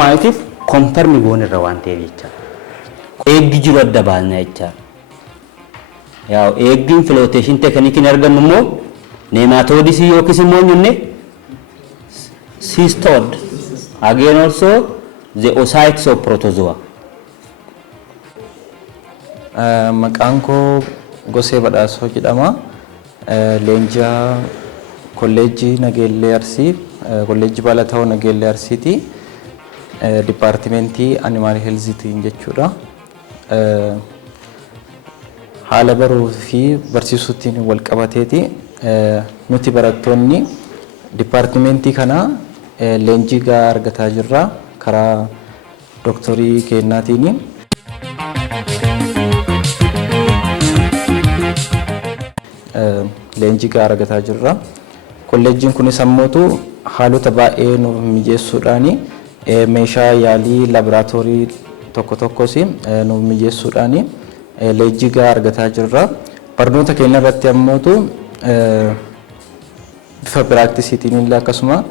Maaliif konfirmi goone irra waan ta'eef jecha eeggi jiru adda baasna jecha yaa eeggiin flotation technique argannu immoo nematodes yookiis immoo nyunne cystod again also the oocytes of protozoa. Maqaan koo Gosee Badhaasoo jedhama. Leenjaa kolleejjii Nageellee Arsii kolleejjii Balata'oo Nageellee Arsiiti. Departmentii Animal Healthtiin jechuudha. Haala baruu fi barsiisuutiin wal qabateeti nuti barattoonni departmentii kana leenjii gahaa argataa jirra karaa doktorii Kennaatiin. Leenjii gahaa argataa jirra. Kolleejjiin kunis ammoo haalota baay'ee nuuf mijeessuudhaani meeshaa yaalii laboraatoorii tokko tokkos nuuf mijeessuudhaani leenjii gahaa argataa jirra. Barnoota keenya irratti ammoo bifa piraaktiisiitiin illee akkasuma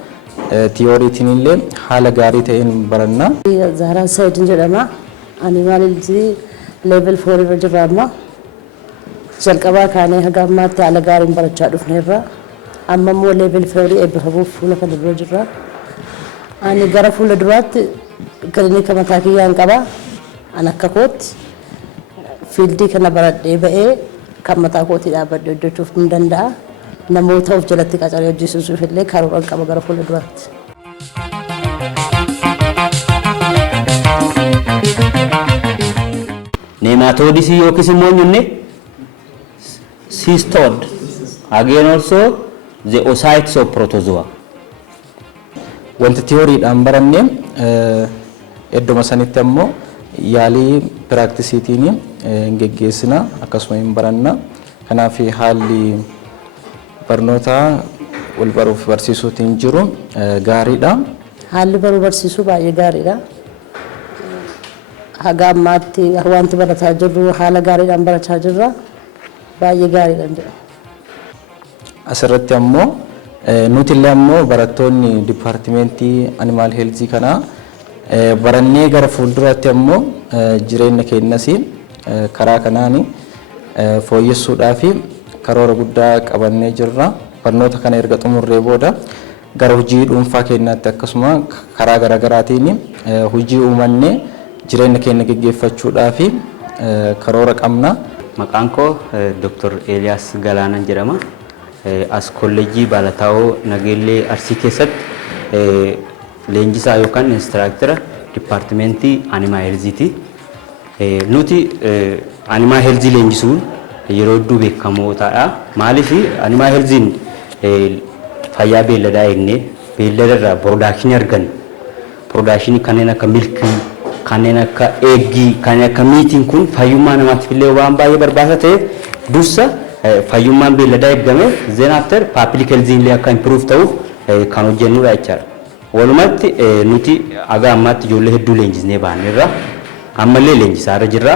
tiyooriitiin illee haala gaarii ta'een baranna. Zahraan Saidin jedhama. Animal Health level 4 irra jirra amma. Jalqabaa kaanee haga ammaatti haala gaariin barachaa dhufneerra. Amma immoo level 4 eebbifamuuf fuula kana dura jirra. Ani gara fuula duraatti kilinika mataa kiyyaan qaba. An akka kootti fiildii kana baradhee ba'ee kan mataa kootii dhaabbadhee hojjechuuf ni danda'a. Namoota of jalatti qacaree hojjechiisuuf illee karooraan qaba gara fuula duraatti. Nematodes yookiis immoo nyunne cystod again also the oocytes of protozoa. Wanti tiyooriidhaan baranne idduma sanitti ammoo yaalii piraaktiisiitiin geggeessina akkasuma hin baranna. Kanaaf haalli barnoota wal baruuf barsiisuutiin jiru gaariidha. Haalli baruu barsiisuu baay'ee gaariidha. Haga ammaatti wanti barataa jirru haala gaariidhaan barachaa jirra. Baay'ee gaariidha jedha. Asirratti ammoo nuti illee ammoo barattoonni departmentii Animal Health kana barannee gara fuulduraatti ammoo jireenya keenyas karaa kanaan fooyyessuudhaaf karoora guddaa qabannee jirra. Barnoota kana erga xumurree booda gara hojii dhuunfaa keenyaatti akkasuma karaa garaagaraatiin hojii uumannee jireenya keenya gaggeeffachuudhaaf karoora qabna. Maqaan koo Dr. Elias Galaanan jedhama. As kolleejjii Balata'oo Nageellee Arsii keessatti leenjisaa yookaan instructor departmentii Animal Healthiti. Nuti Animal Health leenjisuun yeroo hedduu beekamoo ta'a. Maaliif Animal Healthiin fayyaa beelladaa eegnee beelladarraa production arganna. Production kanneen akka milkii, kanneen akka eeggii, kanneen akka miitiin kun fayyummaa namaatiif illee waan baay'ee barbaachisaa ta'eef dursa fayyummaan beelladaa eegame then after public health illee akka improve ta'uuf kan hojjennudha jechaadha. Walumatti nuti aga ammaatti ijoollee hedduu leenjisnee bahaneerra. Ammallee leenjisaa irra jirra.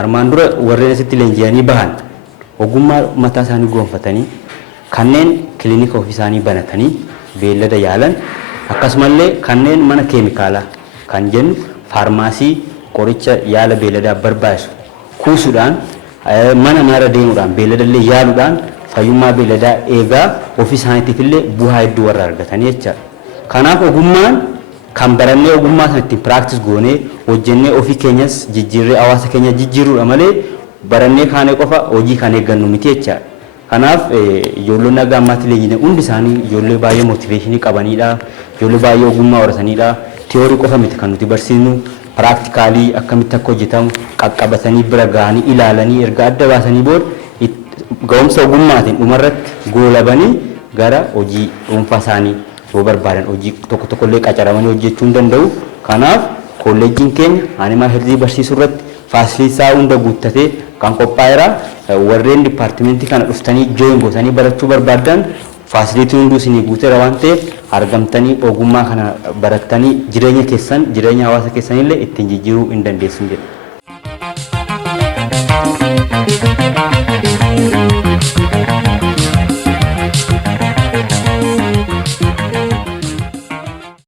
Armaan dura warreen asitti leenji'anii bahan ogummaa mataa isaanii gonfatanii kanneen kilinika ofii isaanii banatanii beellada yaalan akkasumallee kanneen mana keemikaalaa kan jennu faarmaasii qoricha yaala beelladaa barbaachisu kuusuudhaan mana mara deemuudhaan beelladallee yaaluudhaan fayyummaa beelladaa eegaa ofii isaaniitiif illee bu'aa hedduu warra argatanii jechaadha. Kanaaf ogummaan kan barannee ogummaa sana ittiin practice goonee hojjennee ofii keenyas jijjiirree hawaasa keenya jijjiiruudha malee barannee kaanee qofa hojii kan eeggannu miti jechaadha. Kanaaf ijoolleen aga ammaatti leenjine hundi isaanii ijoollee baay'ee motiveeshinii qabanidha. Ijoollee baay'ee ogummaa horatanidha. Tiyoorii qofa miti kan nuti barsiisnu practically akkamitti akka hojjetamu qaqqabatanii bira ga'anii ilaalanii erga adda baasanii booda ga'umsa ogummaatiin dhumarratti goolabanii gara hojii dhuunfaa isaanii yoo barbaadan hojii tokko tokkollee qacaramanii hojjechuu hin danda'u. Kanaaf kolleejjiin keenya Animal Health barsiisuu irratti faasiliisaa hunda guuttatee kan qophaa'eera. Warreen departmentii kana dhuftanii join gootanii barachuu barbaadan faasiliitii hunduu isinii guuteera waan ta'eef argamtanii ogummaa kana barattanii jireenya keessan jireenya hawaasa keessanillee ittiin jijjiiruu hin dandeessu jedha.